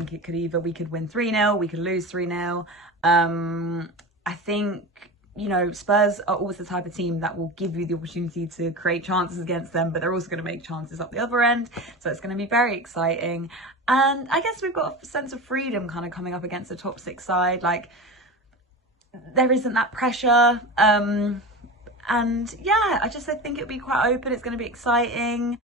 think we could win 3-0, we could lose 3-0. I think, you know, Spurs are always the type of team that will give you the opportunity to create chances against them, but they're also going to make chances up the other end. So it's going to be very exciting. And I guess we've got a sense of freedom kind of coming up against the top 6 side. Like, there isn't that pressure. And yeah, I think it'll be quite open. It's going to be exciting.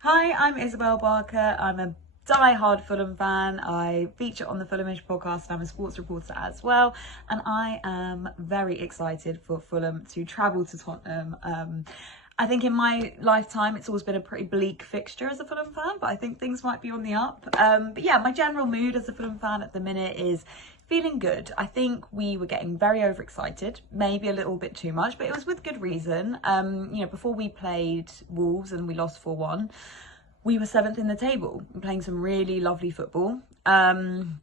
Hi, I'm Isabelle Barker. I'm a die-hard Fulham fan. I feature on the Fulhamish podcast and I'm a sports reporter as well. And I am very excited for Fulham to travel to Tottenham. I think in my lifetime, it's always been a pretty bleak fixture as a Fulham fan, but I think things might be on the up. But yeah, my general mood as a Fulham fan at the minute is feeling good. I think we were getting very overexcited, maybe a little bit too much, but it was with good reason. You know, before we played Wolves and we lost 4-1, we were 7th in the table, playing some really lovely football, on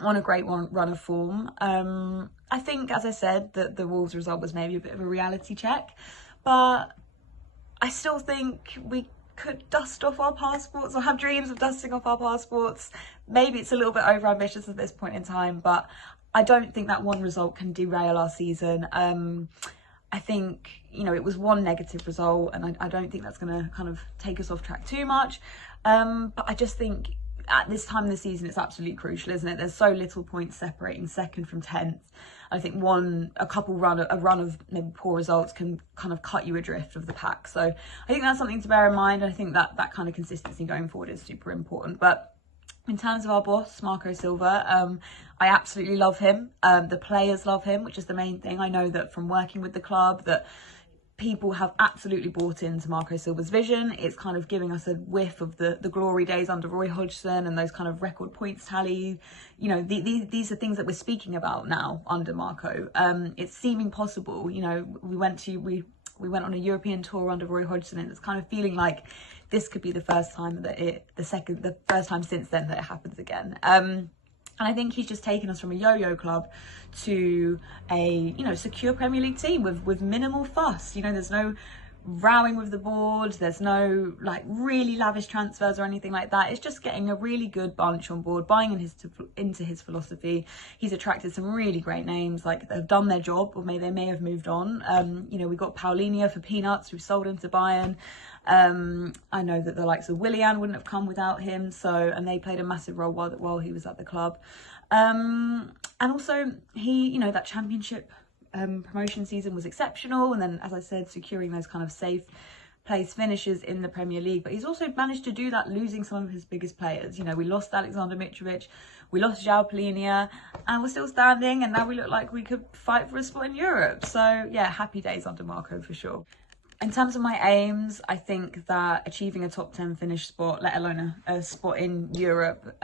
a great run of form. I think, as I said, that the Wolves result was maybe a bit of a reality check, but I still think we could dust off our passports or have dreams of dusting off our passports. Maybe it's a little bit over ambitious at this point in time, but I don't think that one result can derail our season. I think, you know, it was one negative result and I don't think that's going to kind of take us off track too much. But I just think at this time of the season, it's absolutely crucial, isn't it? There's so little points separating 2nd from 10th. I think a run of maybe poor results can kind of cut you adrift of the pack. So I think that's something to bear in mind. I think that kind of consistency going forward is super important. But in terms of our boss, Marco Silva, I absolutely love him. The players love him, which is the main thing. I know that from working with the club that people have absolutely bought into Marco Silva's vision. It's kind of giving us a whiff of the glory days under Roy Hodgson and those kind of record points tally. You know, these are things that we're speaking about now under Marco. It's seeming possible. You know, we went on a European tour under Roy Hodgson, and it's kind of feeling like this could be the first time that the first time since then that it happens again. And I think he's just taken us from a yo-yo club to a, you know, secure Premier League team with minimal fuss. You know, there's no rowing with the board. There's no like really lavish transfers or anything like that. It's just getting a really good bunch on board, buying into his philosophy. He's attracted some really great names, like they've done their job, or maybe they may have moved on. You know, we got Paulinho for peanuts, who sold him to Bayern. I know that the likes of Willian wouldn't have come without him, and they played a massive role while he was at the club. And also he, you know, that championship promotion season was exceptional, and then, as I said, securing those kind of safe place finishes in the Premier League. But he's also managed to do that losing some of his biggest players. You know, we lost Alexander Mitrovic, we lost João Palhinha, and we're still standing, and now we look like we could fight for a spot in Europe. So yeah, happy days under Marco for sure. In terms of my aims, I think that achieving a top 10 finish spot, let alone a spot in Europe,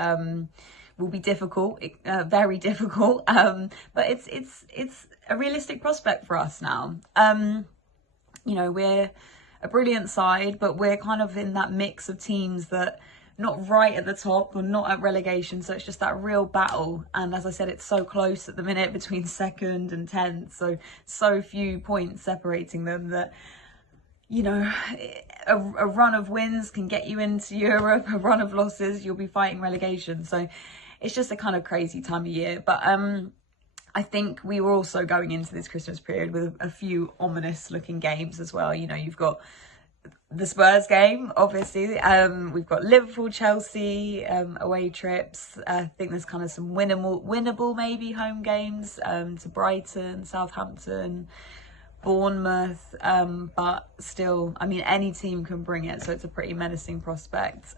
will be difficult, very difficult. But it's a realistic prospect for us now. You know, we're a brilliant side, but we're kind of in that mix of teams that not right at the top or not at relegation. So it's just that real battle. And as I said, it's so close at the minute between 2nd and 10th. So few points separating them that, you know, a run of wins can get you into Europe. A run of losses, you'll be fighting relegation. So it's just a kind of crazy time of year. But I think we were also going into this Christmas period with a few ominous looking games as well. You know, you've got the Spurs game, obviously. We've got Liverpool, Chelsea, away trips. I think there's kind of some winnable maybe home games to Brighton, Southampton, Bournemouth, but still, I mean, any team can bring it, so it's a pretty menacing prospect.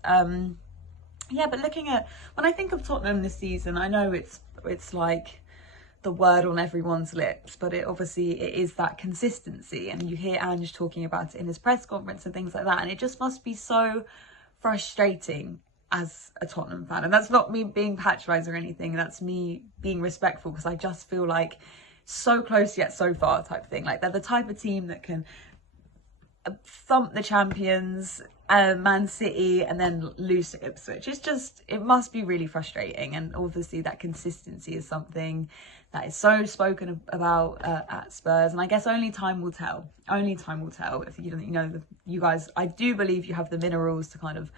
yeah, but looking at, when I think of Tottenham this season, I know it's like the word on everyone's lips, but it is that consistency, and you hear Ange talking about it in his press conference and things like that, and it just must be so frustrating as a Tottenham fan. And that's not me being patronised or anything, that's me being respectful, because I just feel like so close yet so far type thing. Like, they're the type of team that can thump the champions, Man City, and then lose to Ipswich. It must be really frustrating, and obviously that consistency is something that is so spoken about at Spurs, and I guess only time will tell. Only time will tell. If you guys, I do believe you have the minerals to kind of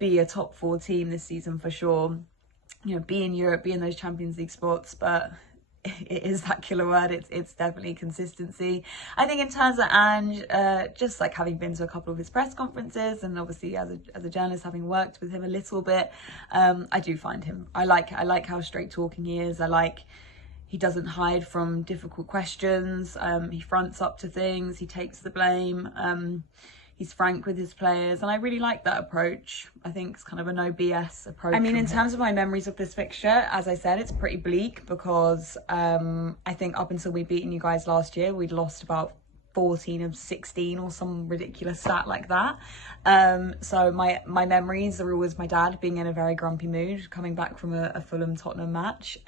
be a top 4 team this season for sure. Be in Europe, be in those Champions League spots, but it is that killer word. It's definitely consistency. I think in terms of Ange, just like having been to a couple of his press conferences, and obviously as a journalist, having worked with him a little bit, I do find him. I like how straight talking he is. He doesn't hide from difficult questions. He fronts up to things. He takes the blame. He's frank with his players, and I really like that approach. I think it's kind of a no BS approach. I mean, in terms of my memories of this fixture, as I said, it's pretty bleak, because I think up until we'd beaten you guys last year, we'd lost about 14 of 16 or some ridiculous stat like that. So my memories are always my dad being in a very grumpy mood, coming back from a Fulham Tottenham match.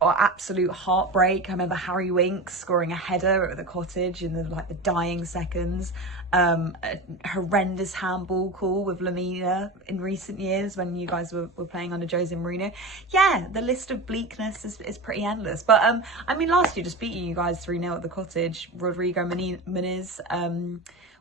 Or absolute heartbreak. I remember Harry Winks scoring a header at the Cottage in the dying seconds. A horrendous handball call with Lamina in recent years when you guys were playing under Jose Mourinho. Yeah, the list of bleakness is pretty endless. But I mean, last year, just beating you guys 3-0 at the Cottage, Rodrigo Muniz,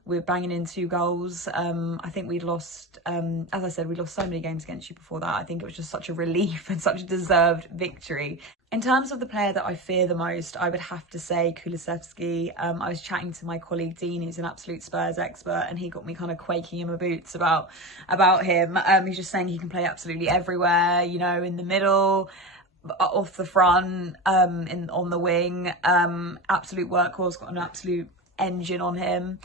we're banging in 2 goals. I think we'd lost, as I said, we lost so many games against you before that. I think it was just such a relief and such a deserved victory. In terms of the player that I fear the most, I would have to say Kulusevski. I was chatting to my colleague Dean, who's an absolute Spurs expert, and he got me kind of quaking in my boots about him. He's just saying he can play absolutely everywhere, in the middle, off the front, on the wing. Absolute workhorse, got an absolute engine on him,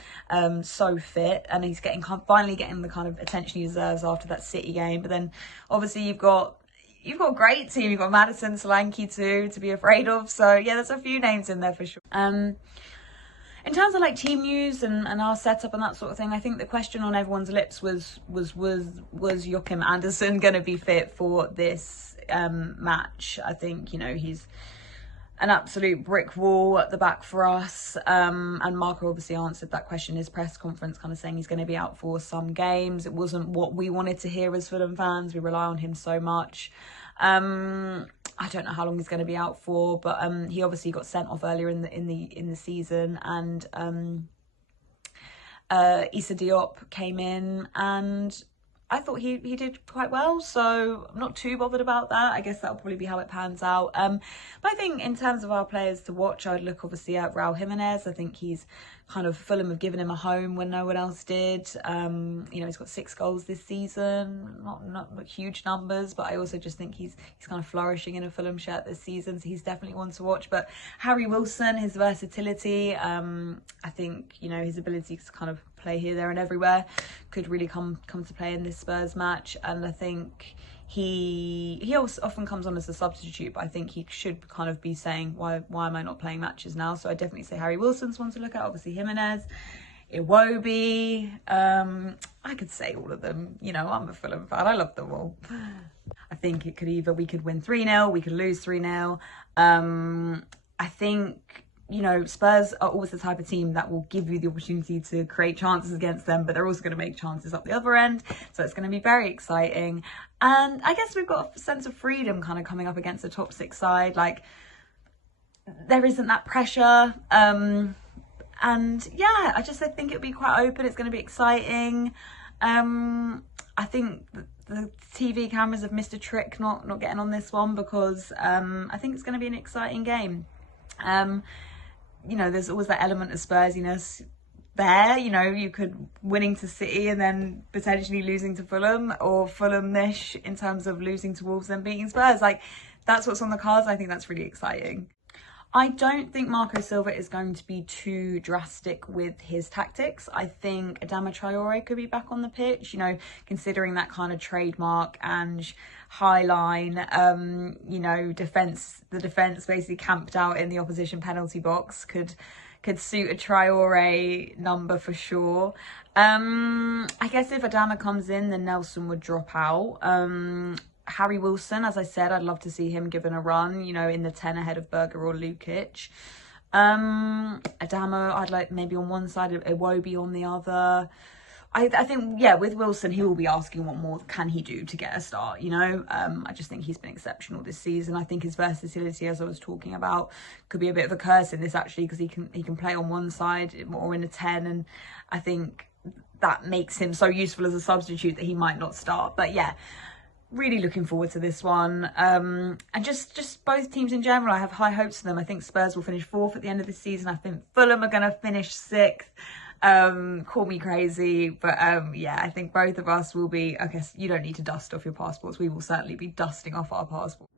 so fit, and he's finally getting the kind of attention he deserves after that City game. But then obviously you've got a great team. You've got Maddison, Solanke too to be afraid of. So yeah, there's a few names in there for sure. In terms of team news and our setup and that sort of thing, I think the question on everyone's lips was Joachim Andersen going to be fit for this match? I think he's an absolute brick wall at the back for us. And Marco obviously answered that question in his press conference, kind of saying he's going to be out for some games. It wasn't what we wanted to hear as Fulham fans. We rely on him so much. I don't know how long he's going to be out for, but he obviously got sent off earlier in the season, and Issa Diop came in, and I thought he did quite well, so I'm not too bothered about that. I guess that'll probably be how it pans out. But I think in terms of our players to watch, I'd look obviously at Raul Jimenez. I think he's kind of, Fulham have given him a home when no one else did. He's got 6 goals this season, not huge numbers, but I also just think he's kind of flourishing in a Fulham shirt this season, so he's definitely one to watch. But Harry Wilson, his versatility, I think his ability to kind of play here, there and everywhere could really come to play in this Spurs match. And I think he also often comes on as a substitute, but I think he should kind of be saying, why am I not playing matches now? So I definitely say Harry Wilson's one to look at. Obviously Jimenez, Iwobi, I could say all of them. I'm a Fulham fan, I love them all. I think we could win 3-0, we could lose 3-0. I think Spurs are always the type of team that will give you the opportunity to create chances against them, but they're also going to make chances up the other end. So it's going to be very exciting. And I guess we've got a sense of freedom kind of coming up against the top 6 side. There isn't that pressure. And yeah, I think it'll be quite open. It's going to be exciting. I think the TV cameras have missed a trick not getting on this one, because I think it's going to be an exciting game. There's always that element of Spursiness there. You could winning to City and then potentially losing to Fulham, or Fulham-ish in terms of losing to Wolves and beating Spurs. That's what's on the cards. I think that's really exciting. I don't think Marco Silva is going to be too drastic with his tactics. I think Adama Traore could be back on the pitch, you know, considering that kind of trademark and high line, you know, the defence basically camped out in the opposition penalty box could suit a Traore number for sure. I guess if Adama comes in, then Nelson would drop out. Harry Wilson, as I said, I'd love to see him given a run, you know, in the 10 ahead of Berger or Lukic. Adama, I'd like maybe on one side, Iwobi on the other. I think, yeah, with Wilson, he will be asking what more can he do to get a start, you know? I just think he's been exceptional this season. I think his versatility, as I was talking about, could be a bit of a curse in this, actually, because he can play on one side or in a 10, and I think that makes him so useful as a substitute that he might not start. But, yeah, really looking forward to this one. And just both teams in general, I have high hopes for them. I think Spurs will finish 4th at the end of the season. I think Fulham are going to finish 6th. Call me crazy, but yeah, I think both of us will be, I guess you don't need to dust off your passports. We will certainly be dusting off our passports.